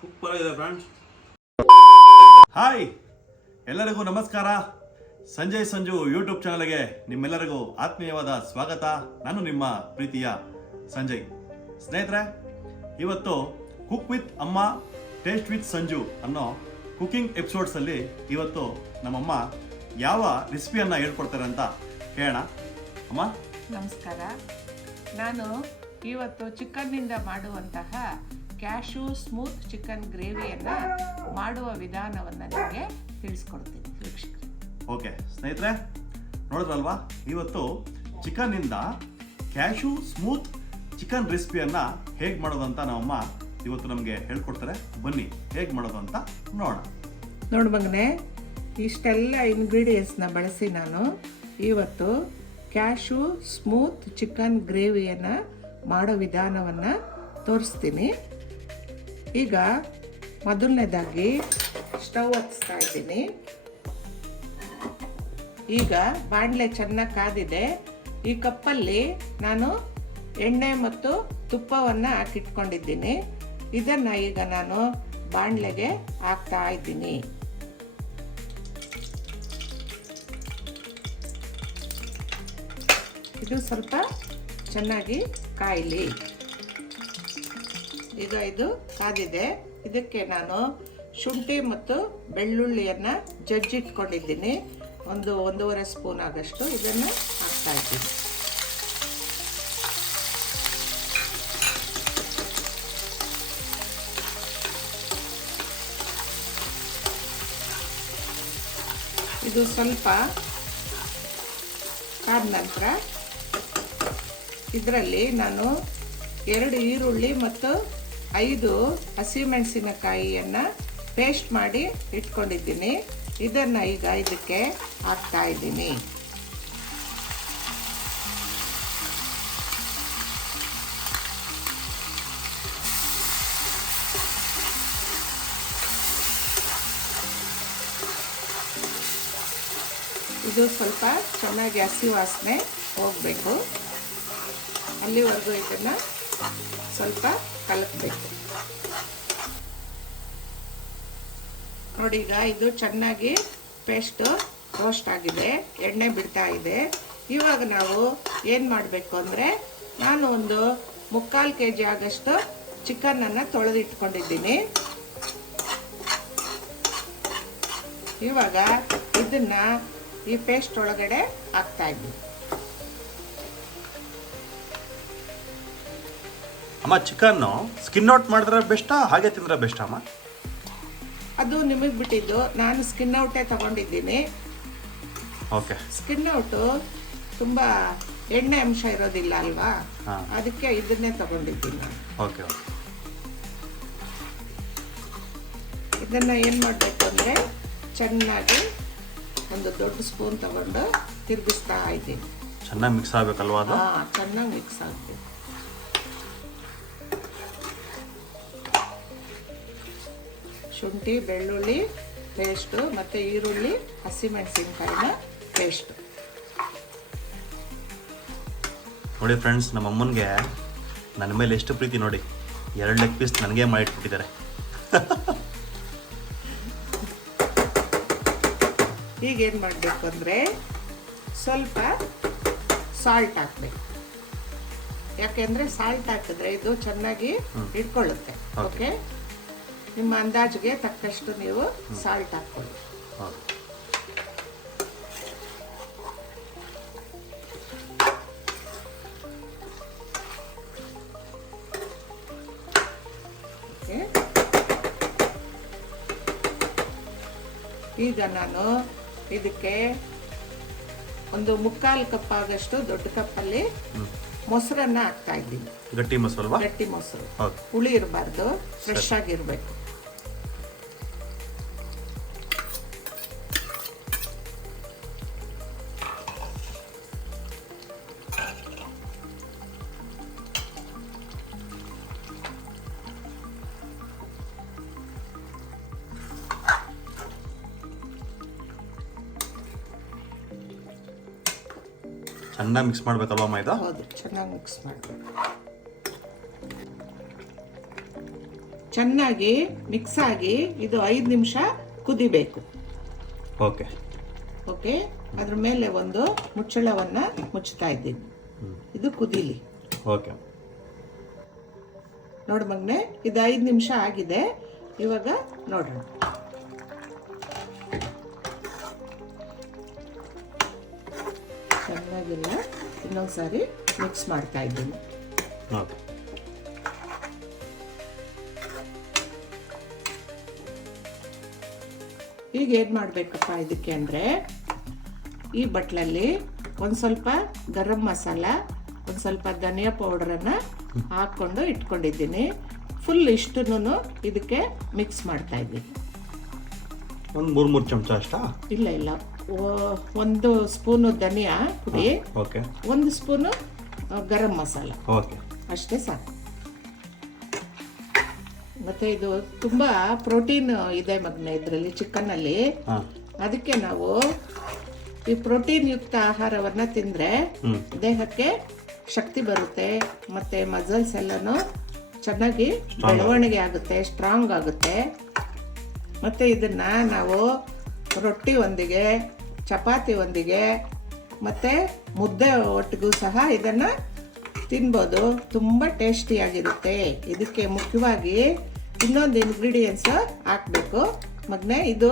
Super ಆಗಿದೆ friends. Hi, ಎಲ್ಲರಿಗೂ ನಮಸ್ಕಾರ. ಸಂಜಯ್ ಸಂಜು ಯೂಟ್ಯೂಬ್ ಚಾನಲ್ಗೆ ನಿಮ್ಮೆಲ್ಲರಿಗೂ ಆತ್ಮೀಯವಾದ ಸ್ವಾಗತ. ನಾನು ನಿಮ್ಮ ಪ್ರೀತಿಯ ಸಂಜಯ್. ಸ್ನೇಹಿತರೆ, ಇವತ್ತು ಕುಕ್ ವಿತ್ ಅಮ್ಮ ಟೇಸ್ಟ್ ವಿತ್ ಸಂಜು ಅನ್ನೋ ಕುಕಿಂಗ್ ಎಪಿಸೋಡ್ಸಲ್ಲಿ ಇವತ್ತು ನಮ್ಮಮ್ಮ ಯಾವ ರೆಸಿಪಿಯನ್ನು ಹೇಳ್ಕೊಡ್ತಾರೆ ಅಂತ ಕೇಳೋಣ. ಅಮ್ಮ ನಮಸ್ಕಾರ. ನಾನು ಇವತ್ತು ಚಿಕನ್ನಿಂದ ಮಾಡುವಂತಹ ಕ್ಯಾಶ್ಯೂ ಸ್ಮೂತ್ ಚಿಕನ್ ಗ್ರೇವಿಯನ್ನು ಮಾಡುವ ವಿಧಾನವನ್ನು ನಿಮಗೆ ತಿಳಿಸ್ಕೊಡ್ತೀನಿ ವೀಕ್ಷಕರೇ. ಓಕೆ ಸ್ನೇಹಿತರೆ, ನೋಡಿದ್ರಲ್ವಾ, ಇವತ್ತು ಚಿಕನ್ನಿಂದ ಕ್ಯಾಶ್ಯೂ ಸ್ಮೂತ್ ಚಿಕನ್ ರೆಸಿಪಿಯನ್ನು ಹೇಗೆ ಮಾಡೋದಂತ ನಮ್ಮಮ್ಮ ಇವತ್ತು ನಮಗೆ ಹೇಳ್ಕೊಡ್ತಾರೆ. ಬನ್ನಿ ಹೇಗೆ ಮಾಡೋದು ಅಂತ ನೋಡೋಣ. ನೋಡು ಮಗನೆ, ಇಷ್ಟೆಲ್ಲ ಇಂಗ್ರೀಡಿಯೆಂಟ್ಸ್ನ ಬಳಸಿ ನಾನು ಇವತ್ತು ಕ್ಯಾಶ್ಯೂ ಸ್ಮೂತ್ ಚಿಕನ್ ಗ್ರೇವಿಯನ್ನು ಮಾಡೋ ವಿಧಾನವನ್ನು ತೋರಿಸ್ತೀನಿ. ಈಗ ಮೊದಲನೇದಾಗಿ ಸ್ಟವ್ ಹಚ್ತಾ ಇದ್ದೀನಿ. ಈಗ ಬಾಣಲೆ ಚೆನ್ನಾಗಿ ಕಾದಿದೆ. ಈ ಕಪ್ಪಲ್ಲಿ ನಾನು ಎಣ್ಣೆ ಮತ್ತು ತುಪ್ಪವನ್ನು ಹಾಕಿಟ್ಕೊಂಡಿದ್ದೀನಿ. ಇದನ್ನು ಈಗ ನಾನು ಬಾಣಲೆಗೆ ಹಾಕ್ತಾ ಇದ್ದೀನಿ. ಇದು ಸ್ವಲ್ಪ ಚೆನ್ನಾಗಿ ಕಾಯಲಿ. ಈಗ ಇದು ಕಾದಿದೆ. ಇದಕ್ಕೆ ನಾನು ಶುಂಠಿ ಮತ್ತು ಬೆಳ್ಳುಳ್ಳಿಯನ್ನು ಜಜ್ಜಿಟ್ಕೊಂಡಿದ್ದೀನಿ. ಒಂದೂವರೆ ಸ್ಪೂನ್ ಆಗಷ್ಟು ಇದನ್ನು ಹಾಕ್ತಾ ಇದ್ದೀನಿ. ಇದು ಸ್ವಲ್ಪ ಕಾದ ನಂತರ ಇದರಲ್ಲಿ ನಾನು 2 ಈರುಳ್ಳಿ ಮತ್ತು 5 ಹಸಿಮೆಣಸಿನಕಾಯಿಯನ್ನು ಪೇಸ್ಟ್ ಮಾಡಿ ಇಟ್ಕೊಂಡಿದ್ದೀನಿ. ಇದನ್ನು ಈಗ ಇದಕ್ಕೆ ಹಾಕ್ತಾ ಇದ್ದೀನಿ. ಇದು ಸ್ವಲ್ಪ ಚೆನ್ನಾಗಿ ಹಸಿ ವಾಸನೆ ಹೋಗಬೇಕು. ಅಲ್ಲಿವರೆಗೂ ಇದನ್ನು ಸ್ವಲ್ಪ ಕಲಕಬೇಕು. ನೋಡಿ, ಈಗ ಇದು ಚೆನ್ನಾಗಿ ಪೇಸ್ಟ್ ರೋಸ್ಟ್ ಆಗಿದೆ, ಎಣ್ಣೆ ಬಿಡ್ತಾ ಇದೆ. ಇವಾಗ ನಾವು ಏನು ಮಾಡಬೇಕು ಅಂದರೆ, ನಾನು ಒಂದು 3/4 kg ಆಗಷ್ಟು ಚಿಕನನ್ನು ತೊಳೆದಿಟ್ಕೊಂಡಿದ್ದೀನಿ. ಇವಾಗ ಇದನ್ನು ಈ ಪೇಸ್ಟ್ ಒಳಗಡೆ ಹಾಕ್ತಾ ಇದ್ದೀನಿ. ಅಮ್ಮ, ಚಿಕನ್ನು ಸ್ಕಿನ್ ಔಟ್ ಮಾಡಿದ್ರೆ ಬೆಸ್ಟಾ ಹಾಗೆ ತಿಂದ್ರೆ ಬೆಸ್ಟಾ ಅಮ್ಮ? ಅದು ನಿಮಗೆ ಬಿಟ್ಟಿದ್ದು. ನಾನು ಸ್ಕಿನ್ ಔಟೇ ತಗೊಂಡಿದ್ದೀನಿ. ಓಕೆ. ಸ್ಕಿನ್ ಔಟು ತುಂಬ ಎಣ್ಣೆ ಅಂಶ ಇರೋದಿಲ್ಲ ಅಲ್ವಾ, ಅದಕ್ಕೆ ಇದನ್ನೇ ತಗೊಂಡಿದ್ದೀನಿ ನಾನು. Okay okay. ಇದನ್ನು ಏನು ಮಾಡಬೇಕು ಅಂದರೆ, ಚೆನ್ನಾಗಿ ಒಂದು ದೊಡ್ಡ ಸ್ಪೂನ್ ತಗೊಂಡು ತಿರುಗಿಸ್ತಾ ಇದ್ದೀನಿ. ಚೆನ್ನಾಗಿ ಮಿಕ್ಸ್ ಆಗಬೇಕಲ್ವಾ ಅದು? ಚೆನ್ನಾಗಿ ಮಿಕ್ಸ್ ಆಗಬೇಕು. ಶುಂಠಿ ಬೆಳ್ಳುಳ್ಳಿ ಪೇಸ್ಟು ಮತ್ತು ಈರುಳ್ಳಿ ಹಸಿಮೆಣಸಿನಕಾಯಿನ ಪೇಸ್ಟು. ನೋಡಿ ಫ್ರೆಂಡ್ಸ್, ನಮ್ಮ ಅಮ್ಮನಿಗೆ ನನ್ನ ಮೇಲೆ ಎಷ್ಟು ಪ್ರೀತಿ ನೋಡಿ. 2 ಲೆಗ್ ಪೀಸ್ ನನಗೆ ಮಾಡಿಟ್ಬಿಟ್ಟಿದ್ದಾರೆ. ಈಗೇನು ಮಾಡಬೇಕು ಅಂದರೆ, ಸ್ವಲ್ಪ ಸಾಲ್ಟ್ ಹಾಕಬೇಕು. ಯಾಕೆಂದರೆ ಸಾಲ್ಟ್ ಹಾಕಿದ್ರೆ ಇದು ಚೆನ್ನಾಗಿ ಇಟ್ಕೊಳ್ಳುತ್ತೆ. ಓಕೆ, ನಿಮ್ಮ ಅಂದಾಜಿಗೆ ತಕ್ಕಷ್ಟು ನೀವು ಸಾಲ್ಟ್ ಹಾಕ್ಕೊಳ್ಳಿ. ಓಕೆ, ಈಗ ನಾನು ಇದಕ್ಕೆ ಒಂದು 3/4 ಕಪ್ ಆಗಷ್ಟು ದೊಡ್ಡ ಕಪ್ಪಲ್ಲಿ ಮೊಸರನ್ನ ಹಾಕ್ತಾ ಇದ್ದೀನಿ. ಗಟ್ಟಿ ಮೊಸರು, ಗಟ್ಟಿ ಮೊಸರು, ಹುಳಿ ಇರಬಾರ್ದು, ಫ್ರೆಶ್ ಆಗಿರಬೇಕು. ಚೆನ್ನಾಗಿ ಮಿಕ್ಸ್ ಮಾಡಬೇಕಲ್ವಾ ಮೈದಾ? ಹೌದು, ಚೆನ್ನಾಗಿ ಮಿಕ್ಸ್ ಮಾಡಬೇಕು. ಚೆನ್ನಾಗಿ ಮಿಕ್ಸ್ ಆಗಿ ಇದು 5 ನಿಮಿಷ ಕುದಿಬೇಕು. ಓಕೆ ಓಕೆ, ಅದ್ರ ಮೇಲೆ ಒಂದು ಮುಚ್ಚಳವನ್ನು ಮುಚ್ತಾ ಇದ್ದೀನಿ. ಇದು ಕುದೀಲಿ. ಓಕೆ ನೋಡು ಮಗನೆ, ಇದು 5 ನಿಮಿಷ ಆಗಿದೆ. ಇವಾಗ ನೋಡೋಣ. ಚೆನ್ನಾಗಿಲ್ಲ, ಇನ್ನೊಂದ್ಸಾರಿ ಮಿಕ್ಸ್ ಮಾಡ್ತಾ ಇದ್ದೀನಿ. ಓಕೆ ಈಗ ಏನು ಮಾಡಬೇಕಪ್ಪ ಇದಕ್ಕೆ ಅಂದರೆ, ಈ ಬಟ್ಲಲ್ಲಿ ಒಂದು ಸ್ವಲ್ಪ ಗರಂ ಮಸಾಲ, ಒಂದು ಸ್ವಲ್ಪ ಧನಿಯಾ ಪೌಡ್ರನ್ನು ಹಾಕ್ಕೊಂಡು ಇಟ್ಕೊಂಡಿದ್ದೀನಿ. ಫುಲ್ ಇಷ್ಟನ್ನು ಇದಕ್ಕೆ ಮಿಕ್ಸ್ ಮಾಡ್ತಾ ಇದ್ದೀನಿ. ಒಂದು 3 ಚಮಚ ಅಷ್ಟಾ? ಇಲ್ಲ, 1 ಸ್ಪೂನು ಧನಿಯಾ ಪುಡಿ, okay, 1 spoon garam masala, okay, ಅಷ್ಟೇ ಸಾಕು. ಮತ್ತೆ ಇದು ತುಂಬ ಪ್ರೋಟೀನ್ ಇದೆ ಮಗನೆ ಇದರಲ್ಲಿ, ಚಿಕನ್ನಲ್ಲಿ. ಅದಕ್ಕೆ ನಾವು ಈ ಪ್ರೋಟೀನ್ ಯುಕ್ತ ಆಹಾರವನ್ನು ತಿಂದರೆ ದೇಹಕ್ಕೆ ಶಕ್ತಿ ಬರುತ್ತೆ, ಮತ್ತು ಮಸಲ್ಸ್ ಎಲ್ಲನೂ ಚೆನ್ನಾಗಿ ಬೆಳವಣಿಗೆ ಆಗುತ್ತೆ, ಸ್ಟ್ರಾಂಗ್ ಆಗುತ್ತೆ. ಮತ್ತು ಇದನ್ನು ನಾವು ರೊಟ್ಟಿ ಒಂದಿಗೆ, ಚಪಾತಿ ಒಂದಿಗೆ, ಮತ್ತು ಮುದ್ದೆ ಒಟ್ಟಿಗೂ ಸಹ ಇದನ್ನು ತಿನ್ಬೋದು. ತುಂಬ ಟೇಸ್ಟಿಯಾಗಿರುತ್ತೆ. ಇದಕ್ಕೆ ಮುಖ್ಯವಾಗಿ ಇನ್ನೊಂದು ಇಂಗ್ರೀಡಿಯೆಂಟ್ಸು ಹಾಕಬೇಕು ಮಗನೆ. ಇದು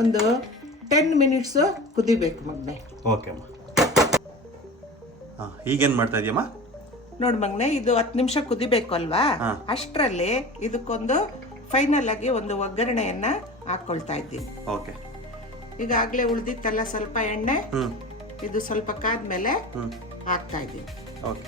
ಒಂದು 10 ಮಿನಿಟ್ಸು ಕುದಿಬೇಕು ಮಗನೆ. ಓಕೆ ಅಮ್ಮ. ಈಗೇನು ಮಾಡ್ತಾ ಇದೆಯಮ್ಮ? ನೋಡಿ ಮಗನೆ, ಇದು 10 ನಿಮಿಷ ಕುದಿಬೇಕು ಅಲ್ವಾ? ಅಷ್ಟರಲ್ಲಿ ಇದಕ್ಕೊಂದು ಫೈನಲ್ ಆಗಿ ಒಂದು ಒಗ್ಗರಣೆಯನ್ನು ಹಾಕ್ಕೊಳ್ತಾ ಇದ್ದೀನಿ. ಓಕೆ, ಈಗಾಗಲೇ ಉಳಿದಿತ್ತಲ್ಲ ಸ್ವಲ್ಪ ಎಣ್ಣೆ, ಇದು ಸ್ವಲ್ಪ ಕಾದ್ಮೇಲೆ ಹಾಕ್ತಾ ಇದ್ದೀನಿ. ಓಕೆ,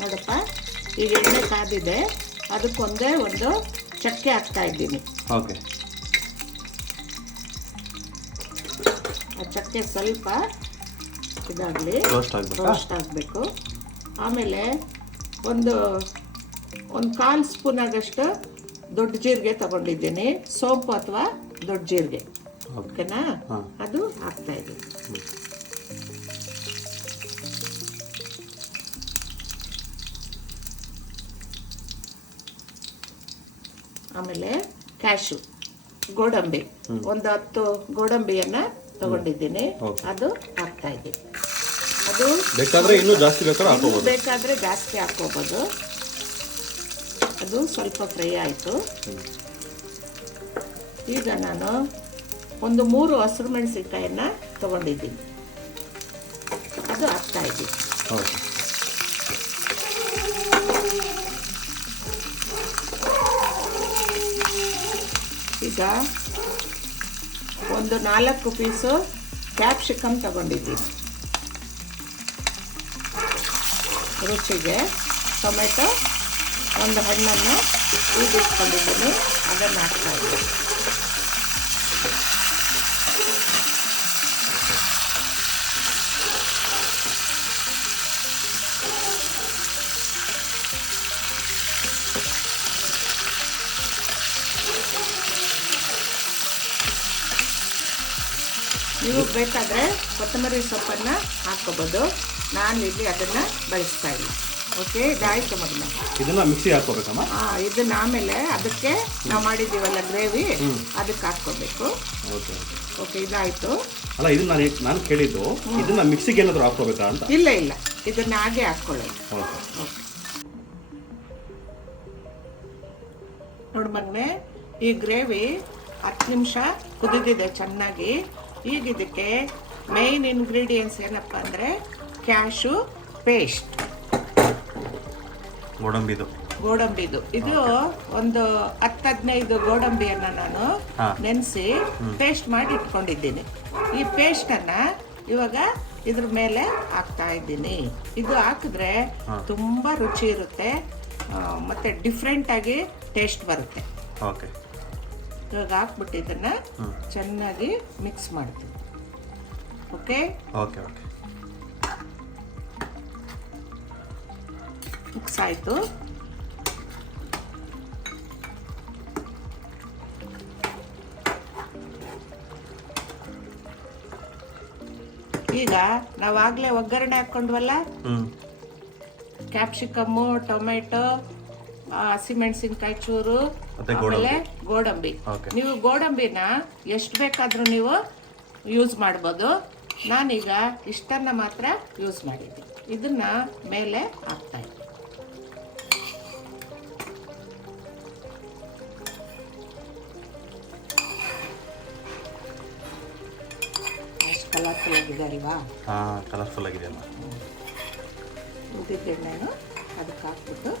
ನೋಡಪ್ಪ, ಈಗ ಎಣ್ಣೆ ಕಾದಿದೆ, ಅದಕ್ಕೊಂದೇ ಒಂದು ಚಕ್ಕೆ ಹಾಕ್ತಾ ಇದ್ದೀನಿ. ಓಕೆ, ಆ ಚಕ್ಕೆ ಸ್ವಲ್ಪ ಇದಾಗಲಿ, ರೋಸ್ಟ್ ಆಗಬೇಕು. ಆಮೇಲೆ ಒಂದು 1/4 ಸ್ಪೂನ್ ಆಗಷ್ಟು ದೊಡ್ಡ ಜೀರಿಗೆ ತಗೊಂಡಿದ್ದೀನಿ, ಸೋಂಪು ಅಥವಾ ದೊಡ್ಡ ಜೀರಿಗೆ. ಓಕೆನಾ? ಅದು ಹಾಕ್ತಾ ಇದ್ದೀನಿ. ಆಮೇಲೆ ಕ್ಯಾಶು, ಗೋಡಂಬಿ, ಒಂದು 10 ಗೋಡಂಬಿಯನ್ನು ತಗೊಂಡಿದ್ದೀನಿ, ಅದು ಹಾಕ್ತಾ ಇದ್ದೀನಿ. ಅದು ಬೇಕಾದ್ರೆ ಇನ್ನೂ ಜಾಸ್ತಿ ಬೇಕಾದರೆ ಜಾಸ್ತಿ ಹಾಕೋಬೋದು. ಅದು ಸ್ವಲ್ಪ ಫ್ರೈ ಆಯಿತು. ಈಗ ನಾನು ಒಂದು 3 ಹಸಿರು ಮೆಣಸಿನ್ಕಾಯನ್ನು ತಗೊಂಡಿದ್ದೀನಿ, ಅದು ಹಾಕ್ತಾ ಇದ್ದೀನಿ. ಈಗ ಒಂದು 4 ಪೀಸು ಕ್ಯಾಪ್ಸಿಕಮ್ ತಗೊಂಡಿದ್ದೀನಿ. ರುಚಿಗೆ ಟೊಮೆಟೊ, ಒಂದು ಹಣ್ಣನ್ನು ಇಟ್ಕೊಂಡಿದ್ದೀನಿ, ಅದನ್ನು ಹಾಕ್ತಾ ಇದ್ದೀನಿ. ನೀವು ಬೇಕಾದರೆ ಕೊತ್ತಂಬರಿ ಸೊಪ್ಪನ್ನು ಹಾಕ್ಕೋಬೋದು. ನಾನು ಇಲ್ಲಿ ಅದನ್ನು ಬಳಸ್ತಾ ಇಲ್ಲ. ಓಕೆ, ಇದಾಯಿತು ಮಗನ. ಇದನ್ನು ಮಿಕ್ಸಿ ಹಾಕ್ಕೋಬೇಕಮ್ಮ? ಇದನ್ನ ಆಮೇಲೆ ಅದಕ್ಕೆ ನಾವು ಮಾಡಿದ್ದೀವಲ್ಲ ಗ್ರೇವಿ, ಅದಕ್ಕೆ ಹಾಕ್ಕೋಬೇಕು. ಓಕೆ ಓಕೆ, ಇದಾಯಿತು. ಅಲ್ಲ, ಇದನ್ನ ನಾನು ಕೇಳಿದ್ದು, ಇದನ್ನ ಮಿಕ್ಸಿಗೆ ಏನಾದರೂ ಹಾಕ್ಕೋಬೇಕಾ ಅಂತ? ಇಲ್ಲ, ಇದನ್ನು ಹಾಗೆ ಹಾಕ್ಕೊಳ್ಳೋದು. ಓಕೆ, ನೋಡಿ ಮಗನೆ, ಈ ಗ್ರೇವಿ 10 ನಿಮಿಷ ಕುದಿದಿದೆ ಚೆನ್ನಾಗಿ. ಈಗ ಇದಕ್ಕೆ ಮೇನ್ ಇಂಗ್ರೀಡಿಯೆಂಟ್ಸ್ ಏನಪ್ಪ ಅಂದರೆ ಕ್ಯಾಶು ಪೇಸ್ಟ್, ಗೋಡಂಬಿದು. ಇದು ಒಂದು 10-15 ಗೋಡಂಬಿಯನ್ನು ನಾನು ನೆನೆಸಿ ಪೇಸ್ಟ್ ಮಾಡಿ ಇಟ್ಕೊಂಡಿದ್ದೀನಿ. ಈ ಪೇಸ್ಟನ್ನು ಇವಾಗ ಇದ್ರ ಮೇಲೆ ಹಾಕ್ತಾ ಇದ್ದೀನಿ. ಇದು ಹಾಕಿದ್ರೆ ತುಂಬ ರುಚಿ ಇರುತ್ತೆ, ಮತ್ತು ಡಿಫ್ರೆಂಟಾಗಿ ಟೇಸ್ಟ್ ಬರುತ್ತೆ. ಓಕೆ, ಇವಾಗ ಹಾಕ್ಬಿಟ್ಟು ಇದನ್ನು ಚೆನ್ನಾಗಿ ಮಿಕ್ಸ್ ಮಾಡ್ತೀನಿ. ಓಕೆ ಓಕೆ ಓಕೆ, ಮಿಕ್ಸ್ ಆಯಿತು. ಈಗ ನಾವಾಗಲೇ ಒಗ್ಗರಣೆ ಹಾಕ್ಕೊಂಡ್ವಲ್ಲ, ಕ್ಯಾಪ್ಸಿಕಮ್ಮು, ಟೊಮೆಟೊ, ಹಸಿಮೆಣಸಿನ್ಕಾಯಿ ಚೂರು, ಆಮೇಲೆ ಗೋಡಂಬಿ. ನೀವು ಗೋಡಂಬಿನ ಎಷ್ಟು ಬೇಕಾದರೂ ನೀವು ಯೂಸ್ ಮಾಡ್ಬೋದು. ನಾನೀಗ ಇಷ್ಟನ್ನ ಮಾತ್ರ ಯೂಸ್ ಮಾಡಿದ್ದೆ. ಇದನ್ನ ಮೇಲೆ ಹಾಕ್ತಾ ಇದ್ದೀನಿ. ಎಷ್ಟು ಕಲರ್ಫುಲ್ ಆಗಿದೆ ಅಲ್ವಾ? ಕಲರ್ಫುಲ್ ಆಗಿದೆ ಅಮ್ಮ. ಉದ್ದಿದ್ದೆಣ್ಣೆನು ಅದಕ್ಕೆ ಹಾಕ್ಬಿಟ್ಟು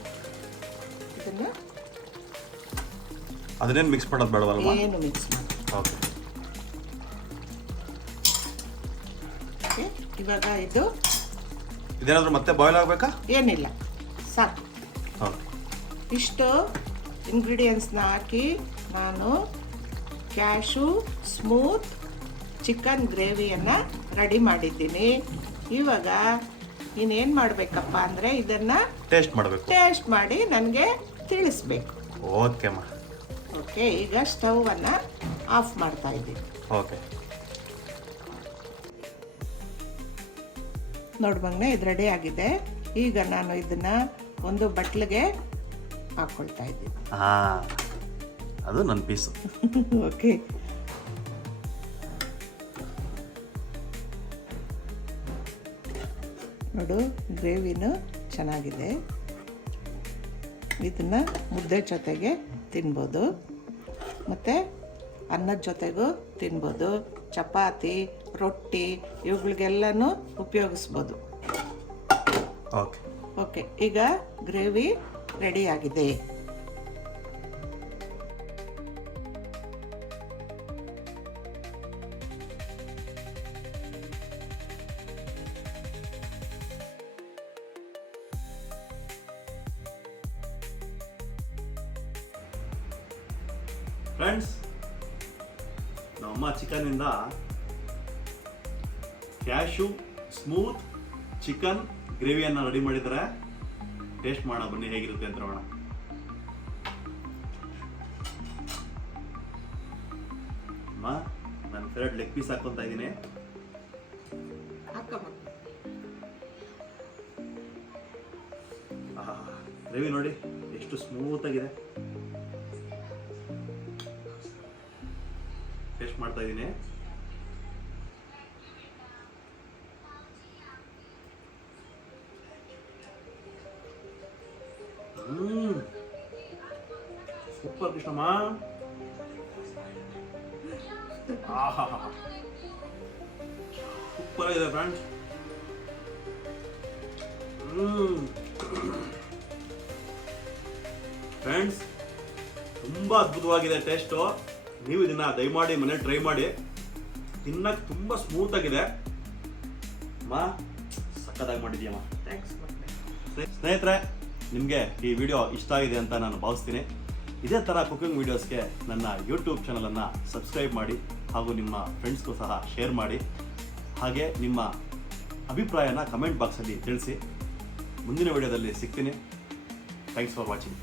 ಇದನ್ನ ಅದನ್ನೇನು ಮಿಕ್ಸ್ ಮಾಡೋದು ಬೇಡವಲ್ವಾ? ಏನು ಮಿಕ್ಸ್ ಮಾಡಿ. ಓಕೆ. ಇವಾಗ ಇದೇನಾದರೂ ಮತ್ತೆ ಬಾಯ್ಲ್ ಆಗಬೇಕಾ? ಏನಿಲ್ಲ, ಸಾಕು. ಓಕೆ. ಇಷ್ಟು ಇಂಗ್ರೀಡಿಯೆಂಟ್ಸ್ನ ಹಾಕಿ ನಾನು ಕ್ಯಾಶು ಸ್ಮೂತ್ ಚಿಕನ್ ಗ್ರೇವಿಯನ್ನು ರೆಡಿ ಮಾಡಿದ್ದೀನಿ. ಇವಾಗ ಇನ್ನೇನು ಮಾಡಬೇಕಪ್ಪ ಅಂದರೆ ಇದನ್ನು ಟೇಸ್ಟ್ ಮಾಡಿ ನನಗೆ ತಿಳಿಸ್ಬೇಕು. ಓಕೆ ಅಮ್ಮ. ಓಕೆ, ಈಗ ಸ್ಟವನ್ನು ಆಫ್ ಮಾಡ್ತಾ ಇದ್ದೀನಿ. ಓಕೆ. ನೋಡ್ಬಂಗ್ನೆ ಇದು ರೆಡಿ ಆಗಿದೆ. ಈಗ ನಾನು ಇದನ್ನು ಒಂದು ಬಟ್ಲಿಗೆ ಹಾಕ್ಕೊಳ್ತಾ ಇದ್ದೀನಿ. ಅದು ನನ್ನ ಪೀಸು. ಓಕೆ. ನೋಡು, ಗ್ರೇವಿನೂ ಚೆನ್ನಾಗಿದೆ. ಇದನ್ನು ಮುದ್ದೆ ಜೊತೆಗೆ ತಿನ್ಬೋದು, ಮತ್ತು ಅನ್ನದ ಜೊತೆಗೂ ತಿನ್ಬೋದು, ಚಪಾತಿ, ರೊಟ್ಟಿ ಇವುಗಳಿಗೆಲ್ಲನೂ ಉಪಯೋಗಿಸ್ಬೋದು. ಓಕೆ. ಓಕೆ, ಈಗ ಗ್ರೇವಿ ರೆಡಿಯಾಗಿದೆ. ಫ್ರೆಂಡ್ಸ್, ನಮ್ಮಮ್ಮ ಚಿಕನಿಂದ ಕ್ಯಾಶು ಸ್ಮೂತ್ ಚಿಕನ್ ಗ್ರೇವಿಯನ್ನು ರೆಡಿ ಮಾಡಿದ್ದಾರೆ. ಟೇಸ್ಟ್ ಮಾಡೋಣ ಬನ್ನಿ, ಹೇಗಿರುತ್ತೆ ಅಂತ ನೋಡೋಣ. ಅಮ್ಮ, ನನ್ನ ಫೇವ್ರೆಟ್ ಲೆಗ್ ಪೀಸ್ ಹಾಕ್ಕೊಂತ ಇದ್ದೀನಿ. ಗ್ರೇವಿ ನೋಡಿ ಎಷ್ಟು ಸ್ಮೂತ್ ಆಗಿದೆ. ಟೇಸ್ಟ್ ಮಾಡ್ತಾ ಇದ್ದೀನಿ. ಸೂಪರ್ ಕೃಷ್ಣಮ್ಮ. ಸೂಪರ್ ಆಗಿದೆ ಫ್ರೆಂಡ್ಸ್. ಫ್ರೆಂಡ್ಸ್, ತುಂಬಾ ಅದ್ಭುತವಾಗಿದೆ ಟೇಸ್ಟು. ನೀವು ಇದನ್ನ ದಯಮಾಡಿ ಮನೆ ಟ್ರೈ ಮಾಡಿ. ತಿನ್ನಕ್ಕೆ ತುಂಬಾ ಸ್ಮೂತ್ ಆಗಿದೆ. ಸಕ್ಕತ್ತಾಗಿ ಮಾಡಿದ್ಯಮ್ಮ. ಥ್ಯಾಂಕ್ಸ್. ಸ್ನೇಹಿತರೆ, ನಿಮಗೆ ಈ ವಿಡಿಯೋ ಇಷ್ಟ ಆಗಿದೆ ಅಂತ ನಾನು ಭಾವಿಸ್ತೀನಿ. ಇದೇ ಥರ ಕುಕಿಂಗ್ ವಿಡಿಯೋಸ್ಗೆ ನನ್ನ ಯೂಟ್ಯೂಬ್ ಚಾನಲನ್ನು ಸಬ್ಸ್ಕ್ರೈಬ್ ಮಾಡಿ, ಹಾಗೂ ನಿಮ್ಮ ಫ್ರೆಂಡ್ಸ್ಗೂ ಸಹ ಶೇರ್ ಮಾಡಿ. ಹಾಗೆ ನಿಮ್ಮ ಅಭಿಪ್ರಾಯನ ಕಮೆಂಟ್ ಬಾಕ್ಸಲ್ಲಿ ತಿಳಿಸಿ. ಮುಂದಿನ ವಿಡಿಯೋದಲ್ಲಿ ಸಿಗ್ತೀನಿ. Thanks for watching.